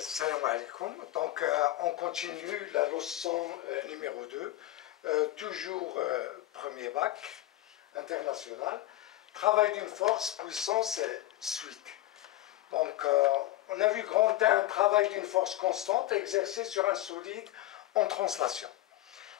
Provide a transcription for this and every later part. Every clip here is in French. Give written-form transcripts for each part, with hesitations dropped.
Salam alaikum. Donc, on continue la leçon numéro 2, toujours premier bac international. Travail d'une force, puissance, suite. Donc, on a vu grand 1, travail d'une force constante exercée sur un solide en translation.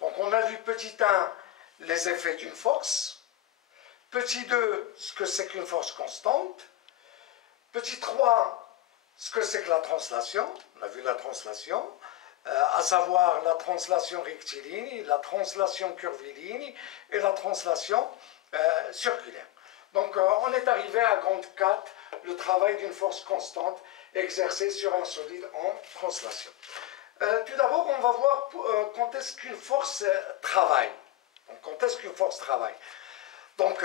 Donc, on a vu petit 1, les effets d'une force. Petit 2, ce que c'est qu'une force constante. Petit 3, ce que c'est que la translation. On a vu la translation, à savoir la translation rectiligne, la translation curviligne et la translation circulaire. Donc, on est arrivé à grande 4, le travail d'une force constante exercée sur un solide en translation. Tout d'abord, on va voir quand est-ce qu'une force travaille. Donc, quand est-ce qu'une force travaille. Donc,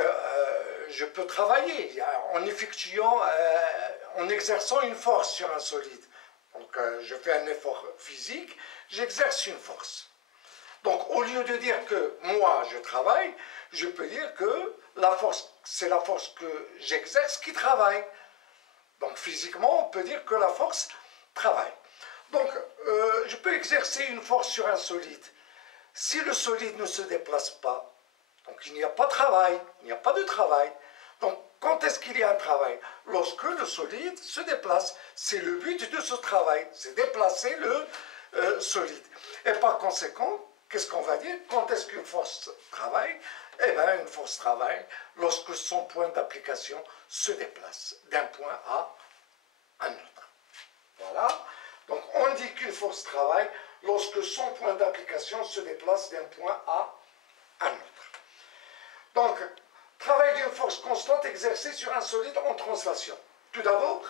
je peux travailler en effectuant, en exerçant une force sur un solide. Donc, je fais un effort physique, j'exerce une force. Donc, au lieu de dire que moi, je travaille, je peux dire que la force, c'est la force que j'exerce qui travaille. Donc, physiquement, on peut dire que la force travaille. Donc, je peux exercer une force sur un solide. Si le solide ne se déplace pas, donc il n'y a pas de travail, il n'y a pas de travail. Donc, quand est-ce qu'il y a un travail? Lorsque le solide se déplace. C'est le but de ce travail, c'est déplacer le solide. Et par conséquent, qu'est-ce qu'on va dire? Quand est-ce qu'une force travaille? Eh bien, une force travaille lorsque son point d'application se déplace d'un point à un autre. Voilà. Donc, on dit qu'une force travaille lorsque son point d'application se déplace d'un point à un autre. Donc, travail d'une force constante exercée sur un solide en translation. Tout d'abord,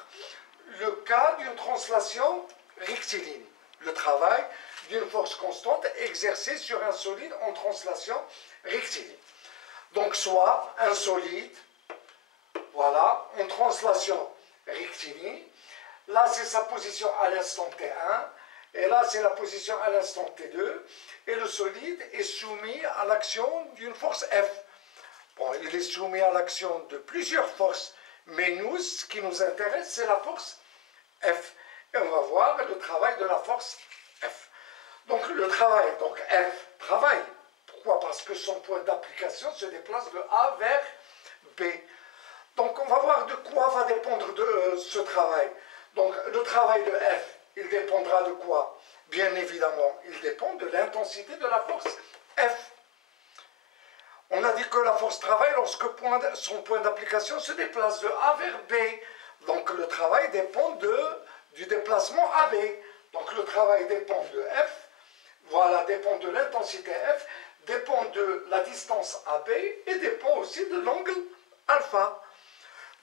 le cas d'une translation rectiligne. Le travail d'une force constante exercée sur un solide en translation rectiligne. Donc, soit un solide, voilà, en translation rectiligne. Là, c'est sa position à l'instant T1. Et là, c'est la position à l'instant T2. Et le solide est soumis à l'action d'une force F. Bon, il est soumis à l'action de plusieurs forces, mais nous, ce qui nous intéresse, c'est la force F. Et on va voir le travail de la force F. Donc, le travail, donc F travaille. Pourquoi? Parce que son point d'application se déplace de A vers B. Donc, on va voir de quoi va dépendre de ce travail. Donc, le travail de F, il dépendra de quoi? Bien évidemment, il dépend de l'intensité de la force F. On a dit que la force travaille lorsque son point d'application se déplace de A vers B. Donc le travail dépend du déplacement AB. Donc le travail dépend de F, voilà, dépend de l'intensité F, dépend de la distance AB et dépend aussi de l'angle alpha.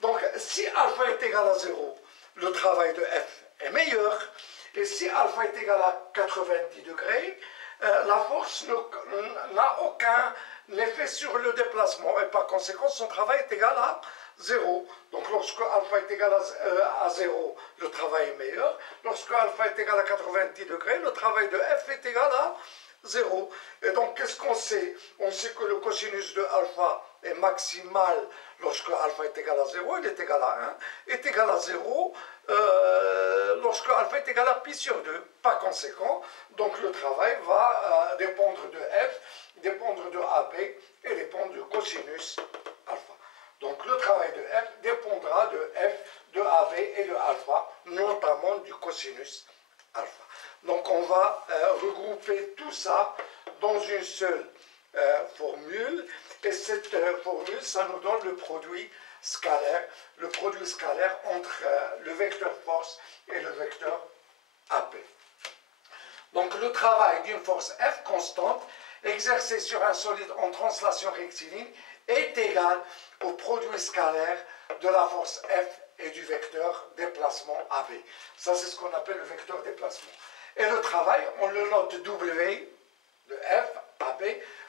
Donc si alpha est égal à 0, le travail de F est meilleur. Et si alpha est égal à 90 degrés, la force n'a aucun effet sur le déplacement et par conséquent son travail est égal à 0. Donc lorsque alpha est égal à 0, le travail est meilleur. Lorsque alpha est égal à 90 degrés, le travail de F est égal à 0. Et donc qu'est-ce qu'on sait? On sait que le cosinus de alpha est maximal lorsque alpha est égal à 0, il est égal à 1, est égal à 0 lorsque alpha est égal à pi sur 2. Par conséquent, donc le travail va dépendre de F, dépendre de AB et dépendre du cosinus alpha. Donc le travail de F dépendra de F, de AB et de alpha, notamment du cosinus alpha. Donc on va regrouper tout ça dans une seule formule. Et cette formule, ça nous donne le produit scalaire entre le vecteur force et le vecteur AP. Donc le travail d'une force F constante exercée sur un solide en translation rectiligne est égal au produit scalaire de la force F et du vecteur déplacement AB. Ça, c'est ce qu'on appelle le vecteur déplacement. Et le travail, on le note W de F, AB.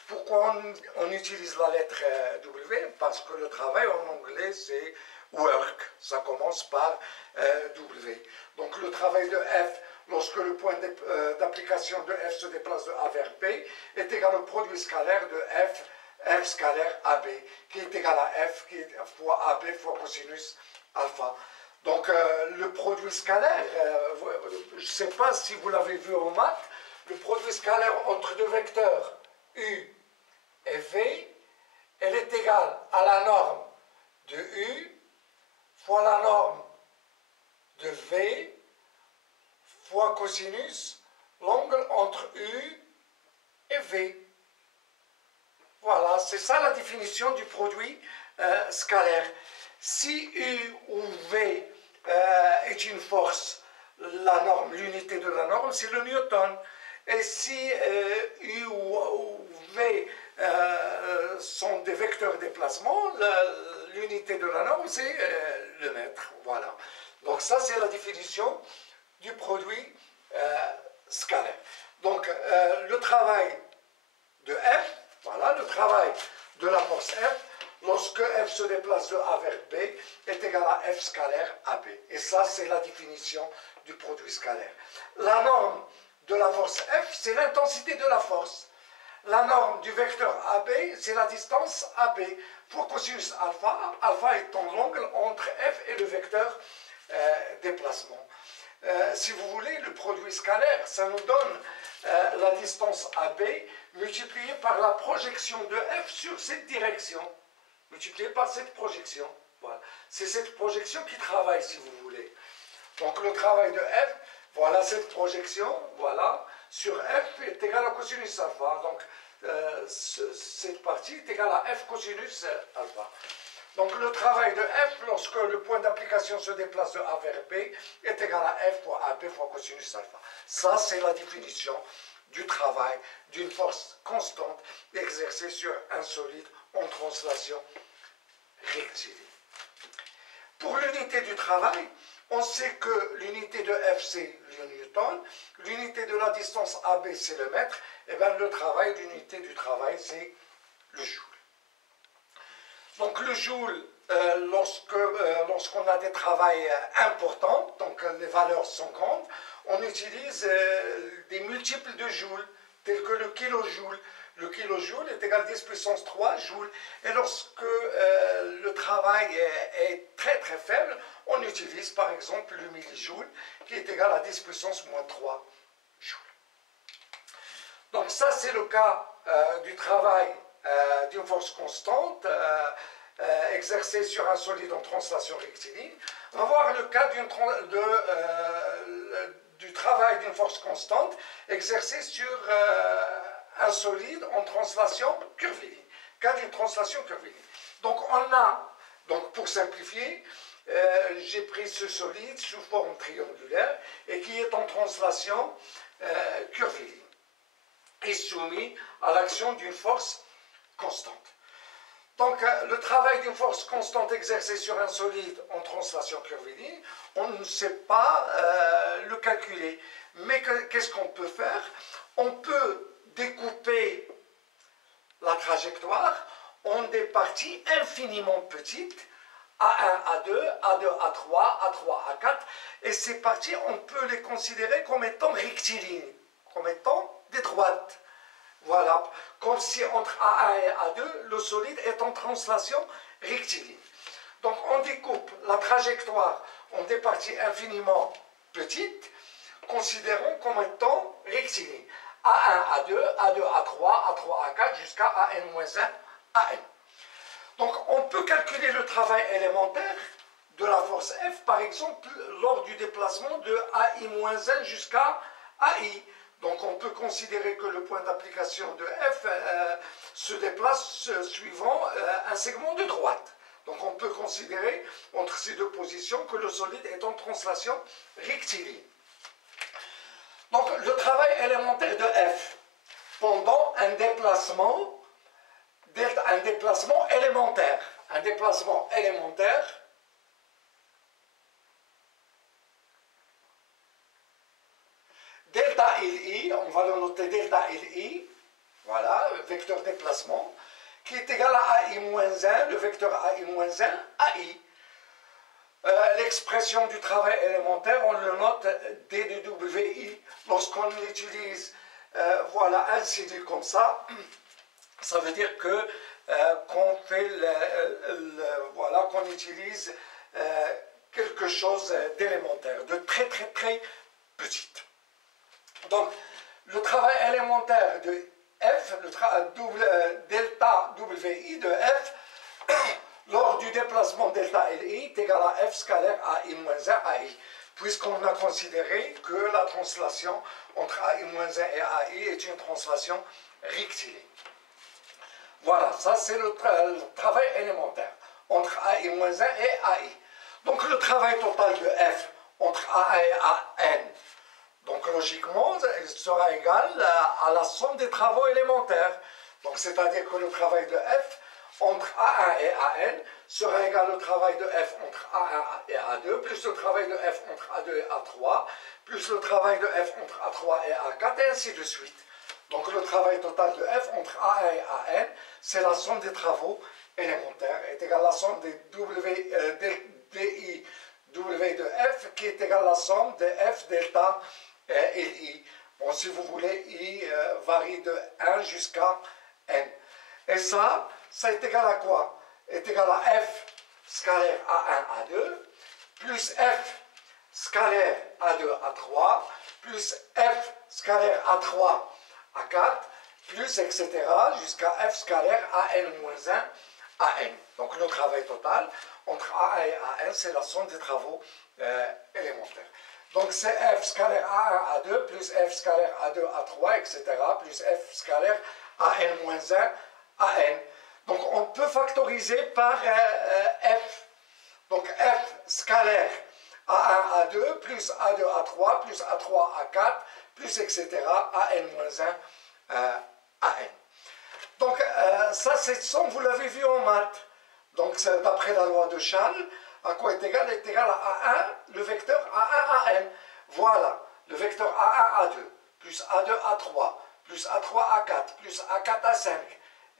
Pourquoi on utilise la lettre W? Parce que le travail en anglais, c'est work. Ça commence par W. Donc le travail de F, lorsque le point d'application de F se déplace de A vers B, est égal au produit scalaire de F scalaire AB, qui est égal à F, qui est fois AB fois cosinus alpha. Donc le produit scalaire, je ne sais pas si vous l'avez vu en maths, le produit scalaire entre deux vecteurs U et V, elle est égale à la norme de U fois la norme de V fois cosinus l'angle entre U et V. Voilà, c'est ça la définition du produit scalaire. Si U ou V est une force, la norme, l'unité de la norme, c'est le newton. Et si U ou V sont des vecteurs de déplacement, l'unité de la norme, c'est le mètre. Voilà. Donc ça, c'est la définition du produit scalaire. Donc le travail de F, voilà, le travail de la force F, lorsque F se déplace de A vers B, est égal à F scalaire AB. Et ça, c'est la définition du produit scalaire. La norme de la force F, c'est l'intensité de la force. La norme du vecteur AB, c'est la distance AB. Pour cosinus alpha, alpha étant l'angle entre F et le vecteur déplacement. Si vous voulez, le produit scalaire, ça nous donne la distance AB multipliée par la projection de F sur cette direction. Multipliée par cette projection. Voilà. C'est cette projection qui travaille, si vous voulez. Donc le travail de F, voilà cette projection, voilà, sur F est égal à cosinus alpha. Donc cette partie est égale à F cosinus alpha. Donc le travail de F, lorsque le point d'application se déplace de A vers B, est égal à F fois AB fois cosinus alpha. Ça, c'est la définition du travail d'une force constante exercée sur un solide en translation rectiligne. Pour l'unité du travail, on sait que l'unité de F, c'est le newton, l'unité de la distance AB, c'est le mètre, et bien le travail, l'unité du travail, c'est le joule. Donc le joule, lorsqu'on a des travails importants, donc les valeurs sont grandes, on utilise des multiples de joules, tels que le kilojoule. Le kilojoule est égal à 10 puissance 3 joules. Et lorsque le travail est très très faible, on utilise par exemple le millijoule, qui est égal à 10 puissance moins 3 joules. Donc ça, c'est le cas du travail d'une force constante exercée sur un solide en translation rectiligne. On va voir le cas du travail d'une force constante exercée sur un solide en translation curviligne. Cas d'une translation curviligne. Donc on a, pour simplifier, j'ai pris ce solide sous forme triangulaire et qui est en translation curviligne et soumis à l'action d'une force constante. Donc le travail d'une force constante exercée sur un solide en translation curviligne, on ne sait pas le calculer. Mais qu'est-ce qu'on peut faire? On peut découper la trajectoire en des parties infiniment petites, A1, A2, A2, A3, A3, A4, et ces parties, on peut les considérer comme étant rectilignes, comme étant des droites. Voilà, comme si entre A1 et A2, le solide est en translation rectiligne. Donc on découpe la trajectoire en des parties infiniment petites, considérons comme étant rectilignes. A1, A2, A2, A3, A3, A4, jusqu'à AN-1, AN. Donc on peut calculer le travail élémentaire de la force F, par exemple, lors du déplacement de AI-1 jusqu'à AI. Donc on peut considérer que le point d'application de F se déplace suivant un segment de droite. Donc on peut considérer entre ces deux positions que le solide est en translation rectiligne. Donc le travail élémentaire de F pendant un déplacement élémentaire. Un déplacement élémentaire delta LI, on va le noter delta LI, voilà, le vecteur déplacement, qui est égal à AI-1, le vecteur AI-1, AI. L'expression du travail élémentaire, on le note D de WI. Lorsqu'on utilise voilà, un signe comme ça, ça veut dire que qu'on utilise quelque chose d'élémentaire, de très très très petite. Donc, le travail élémentaire de F, delta WI de F, lors du déplacement delta LI est égal à F scalaire AI moins 1 AI, puisqu'on a considéré que la translation entre AI moins 1 et AI est une translation rectiligne. Voilà, ça c'est le travail élémentaire entre AI moins 1 et AI. Donc le travail total de F entre A et AN, donc logiquement, il sera égal à la somme des travaux élémentaires. Donc c'est-à-dire que le travail de F entre A1 et AN sera égal au travail de F entre A1 et A2, plus le travail de F entre A2 et A3, plus le travail de F entre A3 et A4, et ainsi de suite. Donc le travail total de F entre A1 et AN, c'est la somme des travaux élémentaires, est égale à la somme des DI W de F, qui est égale à la somme de F delta et I. Bon, si vous voulez, I varie de 1 jusqu'à N. Et ça est égal à quoi? Est égal à F scalaire A1, A2, plus F scalaire A2, A3, plus F scalaire A3, A4, plus etc. jusqu'à F scalaire AN-1, AN. Donc le travail total entre A1 et AN, c'est la somme des travaux élémentaires. Donc c'est F scalaire A1, A2, plus F scalaire A2, A3, etc., plus F scalaire AN-1, AN. Donc on peut factoriser par F. Donc F scalaire A1, A2, plus A2, A3, plus A3, A4, plus etc., AN-1, AN. Donc ça, cette somme, vous l'avez vu en maths. Donc d'après la loi de Schall, à quoi est égal? Est égal à A1, le vecteur A1, AN. Voilà, le vecteur A1, A2, plus A2, A3, plus A3, A4, plus A4, A5,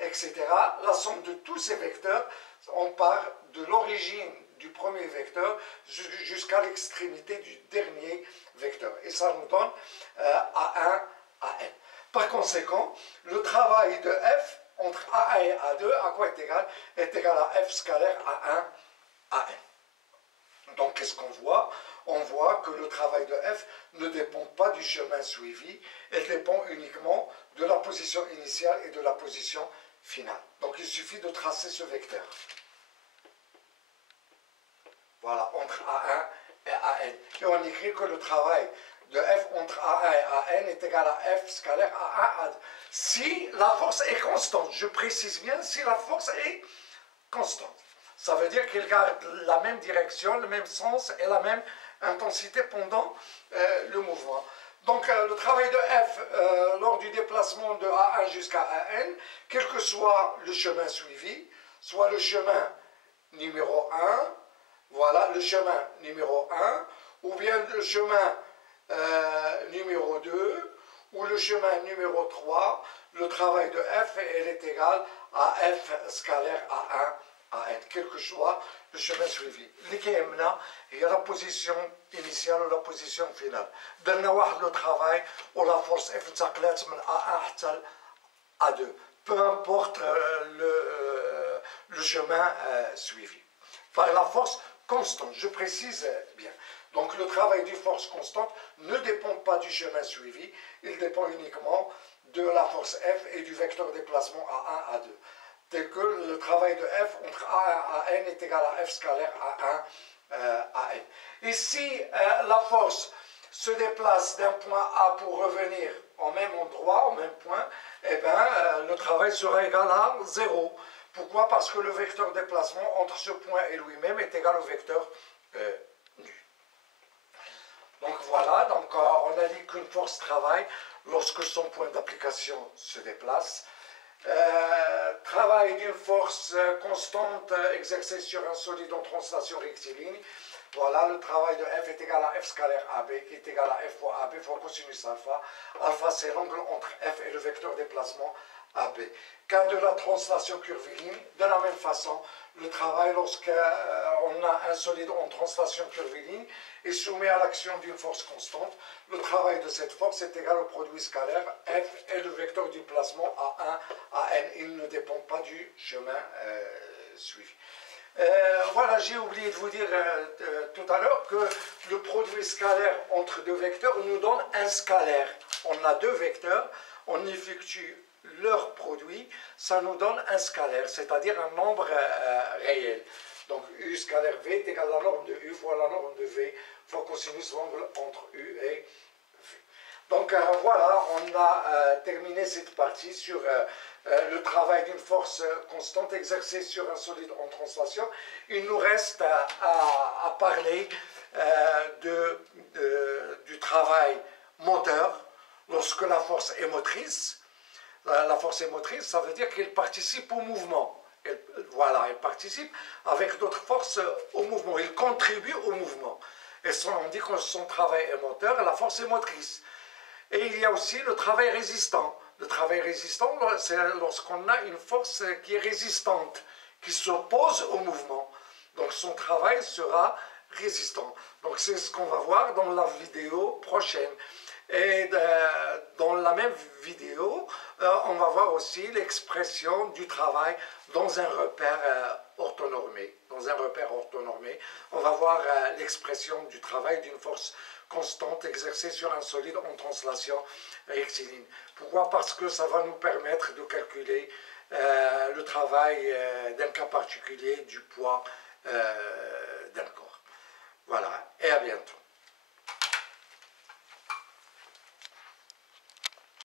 etc. La somme de tous ces vecteurs, on part de l'origine du premier vecteur jusqu'à l'extrémité du dernier vecteur. Et ça nous donne A1, AN. Par conséquent, le travail de F entre A1 et A2, à quoi est égal? Est égal à F scalaire A1, AN. Donc, qu'est-ce qu'on voit? On voit que le travail de F ne dépend pas du chemin suivi, elle dépend uniquement de la position initiale et de la position finale. Donc, il suffit de tracer ce vecteur. Voilà, entre A1 et AN. Et on écrit que le travail de F entre A1 et AN est égal à F scalaire A1, A2. Si la force est constante, je précise bien, si la force est constante. Ça veut dire qu'il garde la même direction, le même sens et la même intensité pendant le mouvement. Donc le travail de F lors du déplacement de A1 jusqu'à AN, quel que soit le chemin suivi, soit le chemin numéro 1, voilà le chemin numéro 1, ou bien le chemin numéro 2, ou le chemin numéro 3, le travail de F est égal à F scalaire A1, AN, quel que soit le chemin suivi. اللي كيهمنا هي la position initiale ou la position finale. درنا واحد le travail où la force F انتقلت من A1 حتى A2. Peu importe le chemin suivi. Par la force constante, je précise bien. Donc le travail de force constante ne dépend pas du chemin suivi, il dépend uniquement de la force F et du vecteur déplacement A1, A2. Tel que le travail de F entre A1 et AN est égal à F scalaire A1, AN. Et si la force se déplace d'un point A pour revenir au même endroit, au même point, eh bien, le travail sera égal à 0. Pourquoi? Parce que le vecteur déplacement entre ce point et lui-même est égal au vecteur nu. Donc voilà, donc, on a dit qu'une force travaille lorsque son point d'application se déplace. Travail d'une force constante exercée sur un solide en translation rectiligne. Voilà, le travail de F est égal à F scalaire AB, qui est égal à F fois AB fois cosinus alpha. Alpha, c'est l'angle entre F et le vecteur déplacement AB. Cas de la translation curviligne, de la même façon, le travail lorsqu'on a un solide en translation curviligne est soumis à l'action d'une force constante. Le travail de cette force est égal au produit scalaire F et le vecteur du placement A1, AN. Il ne dépend pas du chemin suivi. Voilà, j'ai oublié de vous dire tout à l'heure que le produit scalaire entre deux vecteurs nous donne un scalaire. On a deux vecteurs, on effectue leur produit, ça nous donne un scalaire, c'est-à-dire un nombre réel. Donc U scalaire V est égal à la norme de U fois la norme de V fois cosinus l'angle entre U et V. Donc voilà, on a terminé cette partie sur le travail d'une force constante exercée sur un solide en translation. Il nous reste à parler du travail moteur lorsque la force est motrice. La force est motrice, ça veut dire qu'elle participe au mouvement. Elle participe avec d'autres forces au mouvement. Elle contribue au mouvement. Et on dit que son travail est moteur, la force est motrice. Et il y a aussi le travail résistant. Le travail résistant, c'est lorsqu'on a une force qui est résistante, qui s'oppose au mouvement. Donc son travail sera résistant. Donc c'est ce qu'on va voir dans la vidéo prochaine. Et dans la même vidéo, on va voir aussi l'expression du travail dans un repère orthonormé. Dans un repère orthonormé, on va voir l'expression du travail d'une force constante exercée sur un solide en translation rectiligne. Pourquoi? Parce que ça va nous permettre de calculer le travail d'un cas particulier du poids d'un corps. Voilà, et à bientôt.